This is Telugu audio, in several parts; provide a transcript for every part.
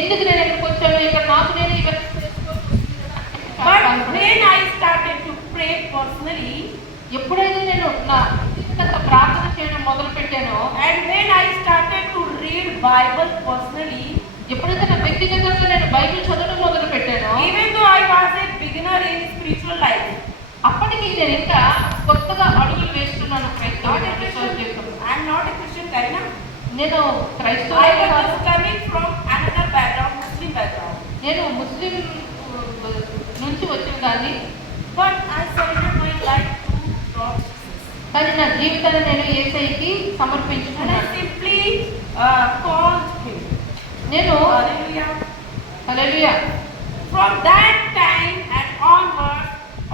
ఎందుకు నేను ఇక్కడికి వచ్చాను, ఇక్కడ నాకు నేను ఇవన్నీ But when I started to pray personally, ఎప్పుడైతే నేను నా వ్యక్తిగత ప్రార్థన చేయడం మొదలు పెట్టానో, and when I started to read Bible personally, ఎప్పుడైతే నా వ్యక్తిగతంగా నేను బైబిల్ చదవడం మొదలు పెట్టానో, even though I was a beginner in spiritual life, అప్పటికి నేను ఇంకా కొత్తగా అడుగులు వేస్తున్నాను క్రైస్తవ not a Christian, I am not a Christian, Karina. నేను క్రైస్తవ I was just coming from another background, Muslim background. నేను ముస్లిం నుంచి వచ్చిన దాన్ని, But I surrendered my life to Lord Jesus. కానీ నా జీవితాన్ని నేను యేసయ్యకి And సమర్పించుకున్నాను. I simply called him. నేను Hallelujah. Hallelujah. From that time and onwards,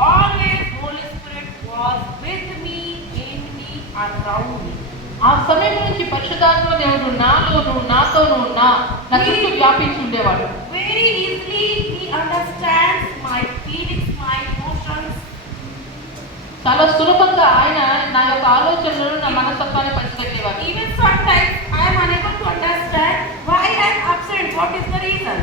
always Holy Spirit was with me, in me, around me. ఆ సమయం నుంచి పరిశుద్ధాత్మ దేవుడు నాలోను నాతోను నా చుట్టూ వ్యాపించి ఉండేవాడు. Very easily he understands my feelings, my emotions. చాలా సులభంగా ఆయన నా యొక్క ఆలోచనలను, నా మనస్తత్వాన్ని పంచిపెట్టేవాడు. Even sometimes I am unable to understand why I am upset. What is the reason?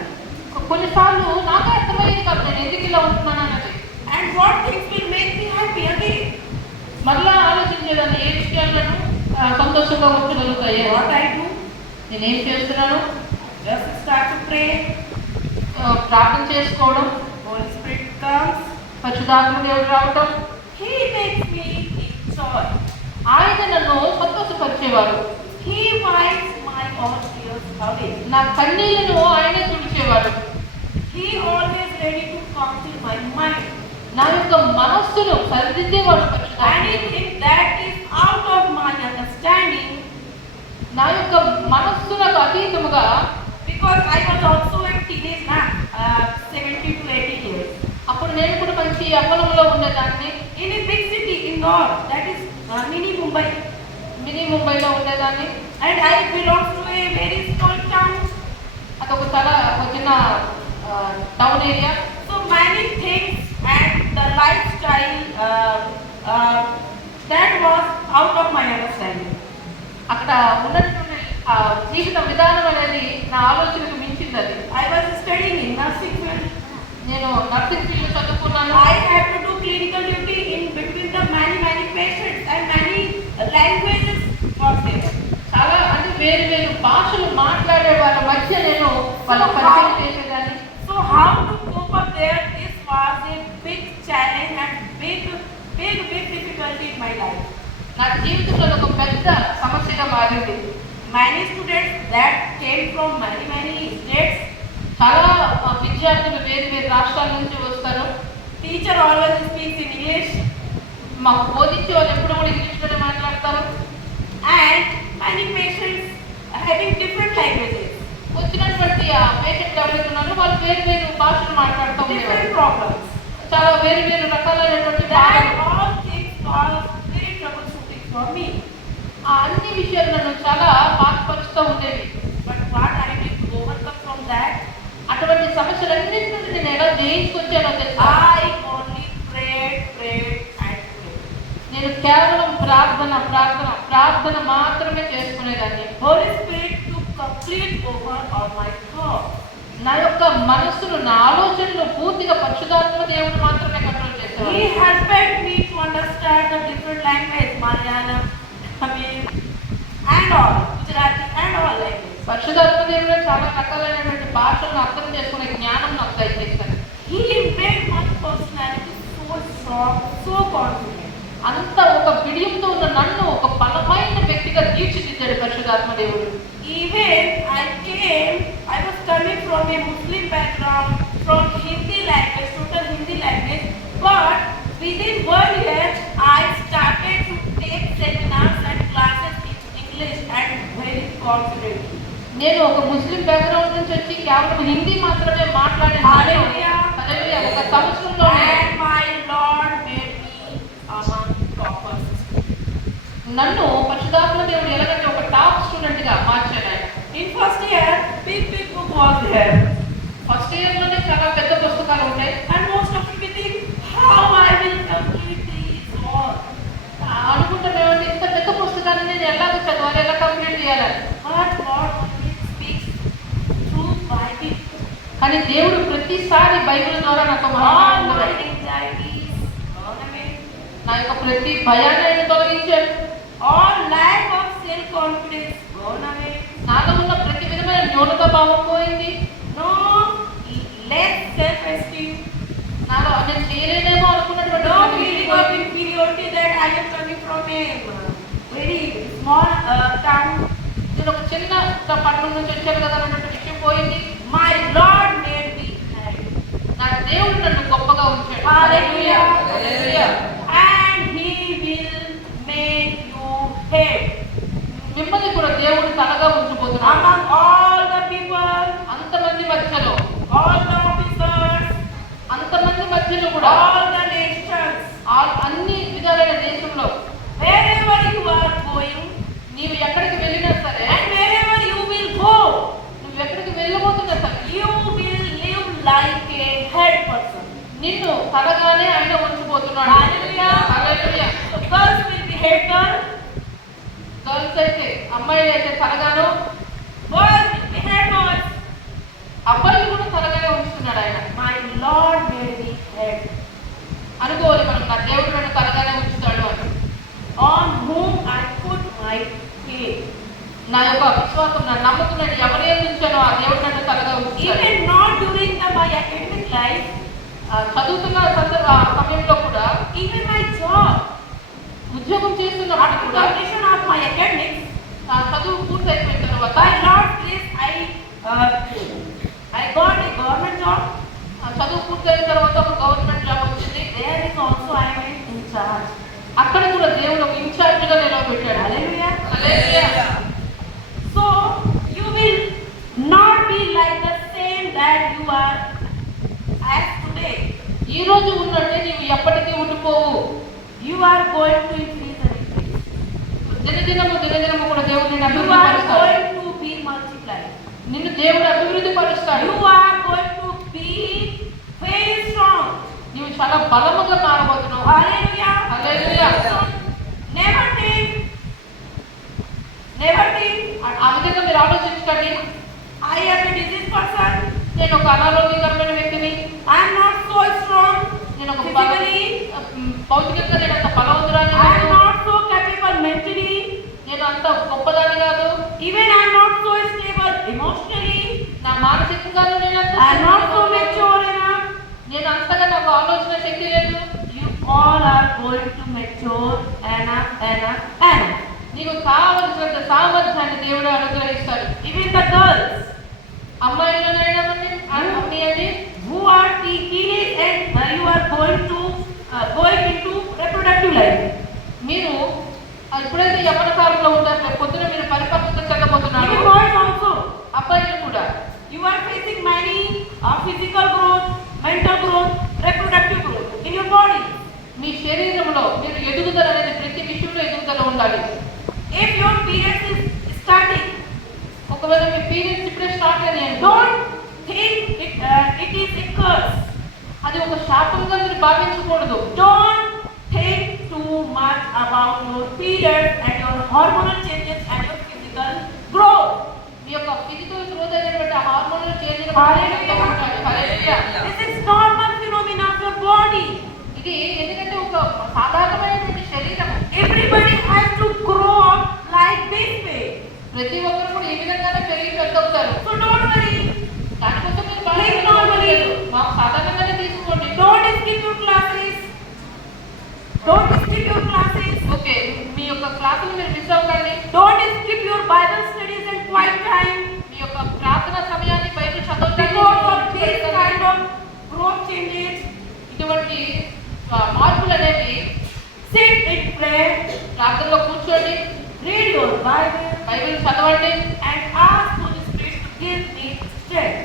కొన్నిసార్లు నాకే అర్థమయ్యేది కాదు నేను ఎందుకు ఇలా ఉంటున్నాను అన్నది. And what things will make me happy again? మళ్ళా ఆలోచించేదాన్ని, ఏ విషయాలను సంతోషంగా ఉంచగలుగుతాయి. What I do? నేనేం చేస్తున్నాను? Just start to pray. ప్రార్థన చేసుకోవడం, Holy Spirit comes. పరిశుద్ధాత్మ దేవుడు రావటం, He makes me enjoy. ఆయన నన్ను సంతోషపరిచేవాడు. He wipes my all tears away. నా కన్నీళ్లను ఆయనే తుడిచేవాడు. He always ready to counsel my mind. నా యొక్క మనస్సును సరిదిద్దేవాడు పరిశుద్ధాత్మ. Anything that is out of my understanding, నా యొక్క మనస్సునకు అతీతముగా, because I was also a teenage now, 17 to 18 years. అప్పుడు నేను కూడా మంచి యవ్వనంలో ఉండేదాన్ని. In a big city in North, that is mini Mumbai. Mini ముంబైలో ఉండేదాన్ని. And I belong to a very small town. అదొక చాలా ఒక చిన్న town area. So many things and the lifestyle that was out of my understanding. అక్కడ ఉన్నటువంటి జీవిత విధానం అనేది నా ఆలోచనకు మించింది. అది I was studying in nursing field. నేను నర్సింగ్ ఫీల్డ్ చదువుకున్నాను. I had to do clinical duty in between the many patients and many languages was there. చాలా అంటే వేరు వేరు భాషలు మాట్లాడే వాళ్ళ మధ్య నేను వాళ్ళ పరిచయం చేసేదాన్ని. So how to cope up there? This was a big challenge and big difficulty in my life. నా జీవితంలో ఒక పెద్ద సమస్యగా మారింది. Many students that came from many states. చాలా విద్యార్థులు వేరు వేరు రాష్ట్రాల నుంచి వస్తారు. Teacher always speaks in English. మాకు బోధించే వాళ్ళు ఎప్పుడు కూడా ఇంగ్లీష్లోనే మాట్లాడతారు. And many patients having different languages. వచ్చినటువంటి ఆ పేషెంట్లు ఎవరైతే ఉన్నారో వాళ్ళు వేరు వేరు భాషలు మాట్లాడుతూ Different ఉండేవారు. problems. చాలా వేరు వేరు రకాలైనటువంటి That బాధలు. all things was very troubleshooting for me. ఆ అన్ని విషయాలు నన్ను చాలా బాధపరుస్తూ ఉండేవి. But what I did to overcome from that? అటువంటి సమస్యలన్నింటి నుండి నేను ఎలా జయించుకొచ్చానో తెలుసా? I only prayed and prayed. నేను కేవలం ప్రార్థన మాత్రమే చేసుకునేదాన్ని. Holy Spirit took complete over on my thoughts. నా యొక్క మనస్సును, నా ఆలోచనలు పూర్తిగా పరిశుద్ధాత్మ దేవుడు మాత్రమే కంట్రోల్ చేసేవాడు. He helped me to understand the different language, Malayalam, Tamil, and all, Gujarati, and all languages. పరిశుద్ధాత్మ దేవుడు చాలా రకాలైనటువంటి భాషలను అర్థం చేసుకునే జ్ఞానం నాకు దయచేశాడు. He made my personality so strong, so confident. అంత ఒక బిడియంతో ఉన్న నన్ను ఒక బలమైన వ్యక్తిగా తీర్చిదిద్దాడు పరిశుద్ధాత్మ దేవుడు. Even I was coming from a Muslim background, from Hindi language, total Hindi language, but within 1 year, I started to take seminars and classes in English and very confidently. నేను ఒక ముస్లిం బ్యాక్గ్రౌండ్ నుంచి వచ్చి కేవలం హిందీ మాత్రమే మాట్లాడే ఒక సంవత్సరంలో And my Lord made me among toppers. నన్ను పరిశుద్ధాత్మ దేవుడు ఎలాగంటే ఒక టాప్ స్టూడెంట్ గా మార్చాడు ఆయన. In first year, big book was there. First year లోనే చాలా పెద్ద పుస్తకాలు ఉంటాయి. And most of you think, how I will complete these all? అనుకుంటాం ఇంత పెద్ద పుస్తకాన్ని నేను ఎలాగ చదవాలి, ఎలా కంప్లీట్ చేయాలని. But God only speaks through Bible. కానీ దేవుడు ప్రతిసారి బైబిల్ ద్వారా నాతో All మాట్లాడుతున్నాడు. my anxieties gone away. నా యొక్క ప్రతి భయాన్ని ఆయన తొలగించాడు. All lack of self-confidence gone away. నాలో ఉన్న ప్రతి విధమైన న్యూనత భావం పోయింది. No less self-esteem. నాలో నేను చేయలేనేమో అనుకున్నటువంటి No ప్రతి feeling విషయం of పోయింది. inferiority that I am coming from a very small town. నేను ఒక చిన్న పట్టణం నుంచి వచ్చాను కదా అన్నటువంటి విషయం పోయింది. My Lord made me happy. నా దేవుడు నన్ను గొప్పగా ఉంచాడు. Hallelujah. Hallelujah. And He will make you head మిమ్మల్ని కూడా దేవుడు తలగా ఉంచబోతున్నాడు. among all the people, అంతమంది మధ్యలో, all the officers, అంతమంది మధ్యలో కూడా all the nations. అన్ని విధాలైన దేశంలో Wherever you are going నీవు ఎక్కడికి వెళ్ళినా సరే, and wherever you will go, నువ్వు ఎక్కడికి వెళ్ళబోతున్నా సరే, you will live like a head person. నిన్ను తలగానే ఆయన ఉంచబోతున్నాడు. Hallelujah. Hallelujah. So girls will be head girl, girls అయితే, అమ్మాయిలు అయితే తలగాను, boys will be head boys. అబ్బాయిలు కూడా తలగానే ఉంచుతున్నాడు ఆయన. My Lord made me head, అనుకోవాలి మనం, నా దేవుడు నన్ను తలగానే ఉంచుతాడు అని. on whom I put my faith. నా యొక్క విశ్వాసం, నా నమ్మకం నేను ఎవరి ఉంచానో ఆ దేవుడు నన్ను తలగా ఉంచుతాడు. Even not during my academic life, చదువుతున్న సమయంలో కూడా, even my job, ఉద్యోగం చేస్తున్నప్పుడు after కూడా, completion of my academics, చదువు పూర్తి అయిపోయిన తర్వాత by Lord's grace, I got a government job. చదువు పూర్తి అయిన తర్వాత ఒక గవర్నమెంట్ జాబ్ వచ్చింది. There is also I am in charge. అక్కడ కూడా దేవుడు ఒక ఇన్ఛార్జ్ గా నిలబెట్టాడు. Hallelujah. Hallelujah. So you will not be like the same that you are as today. ఈ రోజు ఉన్నట్టే నీవు ఎప్పటికీ ఉండిపోవు. You are going to increase and increase. దినదినము కూడా దేవుడు నిన్ను You అభివృద్ధి are పరుస్తాడు. going to be multiplied. నిన్ను దేవుడు అభివృద్ధి పరుస్తాడు. You are going to be very strong. నీవు చాలా బలముగా మారబోతున్నావు. Hallelujah. హల్లెలూయా. So never think. ఆ విధంగా మీరు ఆలోచించకండి, I am a diseased person. నేను ఒక అనారోగ్యకరమైన వ్యక్తిని, I am not so strong నేను ఒక physically. భౌతికంగా నేను అంత బలవంతురాలు I am కాదు, not so capable mentally. నేను అంత గొప్పదాన్ని కాదు, Even I am not so stable emotionally. నా మానసికంగాను నేను అంత I am not so mature enough. నేను అంతగా నాకు ఆలోచన శక్తి లేదు. You all are going to mature enough. నీకు కావలసినంత సామర్థ్యాన్ని దేవుడు అనుగ్రహిస్తాడు. Even the girls అమ్మాయిలనైనా అన్ని who are teenage and you are going into reproductive life. మీరు ఎప్పుడైతే యవ్వన కాలంలో ఉంటారో రేపు పొద్దున మీరు పరిపక్వత చెందబోతున్నారు. Even boys also. అబ్బాయిలు కూడా You are facing many physical growth, mental growth, reproductive growth in your body. మీ శరీరంలో మీరు ఎదుగుదల అనేది ప్రతి విషయంలో ఎదుగుదల ఉండాలి. If your periods is starting, ఒకవేళ మీ పీరియడ్స్ ఇప్పుడే స్టార్ట్ అయ్యాయి, don't think it is a curse. అది ఒక శాపంగా మీరు భావించకూడదు. Don't think too much about your periods and your hormonal changes and your physical growth. మీ యొక్క ఫిజికల్ గ్రోత్ అయినటువంటి ఆ hormonal change Hallelujah. This is normal phenomena of your body. ఇది ఎందుకంటే ఒక సాధారణమైనటువంటి శరీరం. Everybody has to grow up like this way. ప్రతి ఒక్కరు కూడా ఈ విధంగానే పెరిగి పెద్దవుతారు. So don't worry. దానికోసం మీరు Think normally. మాకు సాధారణంగానే తీసుకోండి. Don't skip your classes. Don't skip your classes. Okay, మీ యొక్క క్లాసులు మీరు మిస్ అవ్వకండి. Don't skip your Bible studies and quiet time. మీ యొక్క ప్రార్థన సమయాన్ని బైబిల్ చదవడానికి Because of these kind of growth changes, ఇటువంటి మార్పులు అనేవి sit in prayer, ప్రార్థనలో కూర్చోండి, read your Bible, బైబిల్ చదవండి, and ask Holy Spirit to give me strength.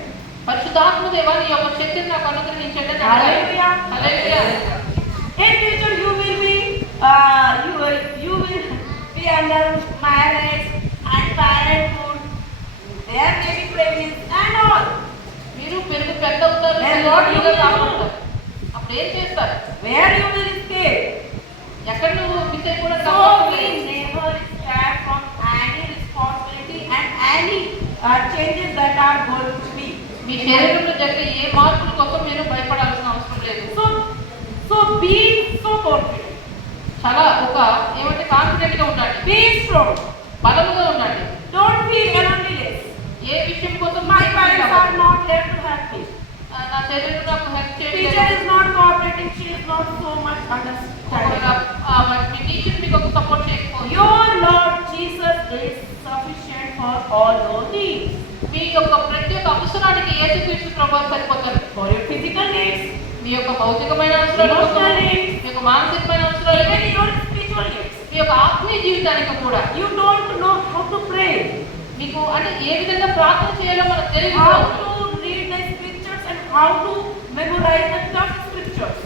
పరిశుద్ధాత్మ దేవా నీ యొక్క శక్తిని నాకు అనుగ్రహించండి అని అడగాలి. Hallelujah. Hallelujah. In future you will be under marriage and parenthood. There may be pregnancy and all. మీరు పెరుగు పెద్ద అవుతారు, Then what you will do? కాపాడుతారు. అప్పుడు ఏం చేస్తారు? Where you will escape. ఎక్కడ నువ్వు మిస్ అయిపోవడానికి So అవకాశం we లేదు. never escape from any responsibility and any changes that are going to be. మీ శరీరంలో జరిగే ఏ మార్పుల కోసం మీరు భయపడాల్సిన అవసరం లేదు. So be so confident. చాలా ఏమంటే కాన్ఫిడెంట్ గా ఉండండి. Be strong. బలముగా ఉండండి. Don't feel loneliness. ఏ విషయం కోసం My parents are not there to help me. నా శరీరం నాకు హెల్ప్ Teacher చేయలేదు. is not cooperating. She is not so much understanding. Me teacher మీకు ఒక సపోర్ట్ చేయకపోవచ్చు. Your Lord Jesus is sufficient for all your needs. మీ యొక్క ప్రతి ఒక్క అవసరానికి యేసుక్రీస్తు ప్రభువు సరిపోతారు. For your physical needs, మీ యొక్క భౌతికమైన అవసరాలు, emotional needs, మీ యొక్క మానసికమైన అవసరాలు, even your spiritual needs. మీ యొక్క ఆత్మీయ జీవితానికి కూడా You don't know how to pray, మీకు అంటే ఏ విధంగా ప్రార్థన చేయాలో మనకు తెలియదు. how to read the scriptures and how to memorize the tough scriptures.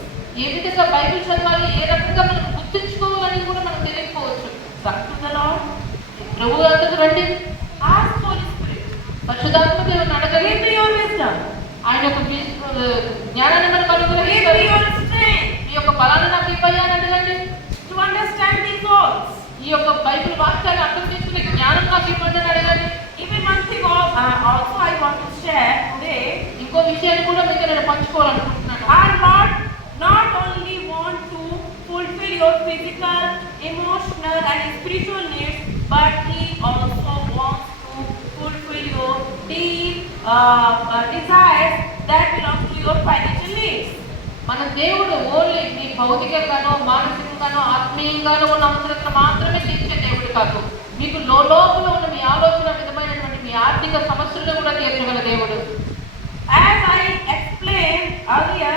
ఏ విధంగా బైబిల్ చదవాలి, ఏ రకంగా మనం గుర్తుంచుకోవాలని కూడా మనకు తెలియకపోవచ్చు. Come to the Lord. ప్రభు దగ్గరకు రండి. Ask Holy Spirit. పరిశుద్ధాత్మ దేవుని అడగండి. Give me your wisdom. ఆయన యొక్క జ్ఞానాన్ని మనకు Give me అనుగ్రహిస్తారు. your strength ఈ యొక్క బలాన్ని నాకు ఇవ్వయ్యా అని అడగండి. to understand these words. ఈ యొక్క బైబిల్ వాక్యాన్ని అర్థం చేసుకునే జ్ఞానం నాకు ఇవ్వండి అని అడగండి. Even one thing also I want to share today. ఇంకో విషయాన్ని కూడా మీతో నేను పంచుకోవాలనుకుంటున్నాను. Our Lord not only want to fulfill your physical, emotional and spiritual needs, but He also wants to fulfill your deep desires that belong to your financial needs. మన దేవుడు ఓన్లీ మీ భౌతికంగానో మానసికంగానో ఆత్మీయంగానో ఉన్న అవసరతను మాత్రమే తీర్చే దేవుడు కాదు. మీకు లోపల ఉన్న మీ ఆలోచన విధమైనటువంటి మీ ఆర్థిక సమస్యలను కూడా తీర్చగల దేవుడు. As I explained earlier,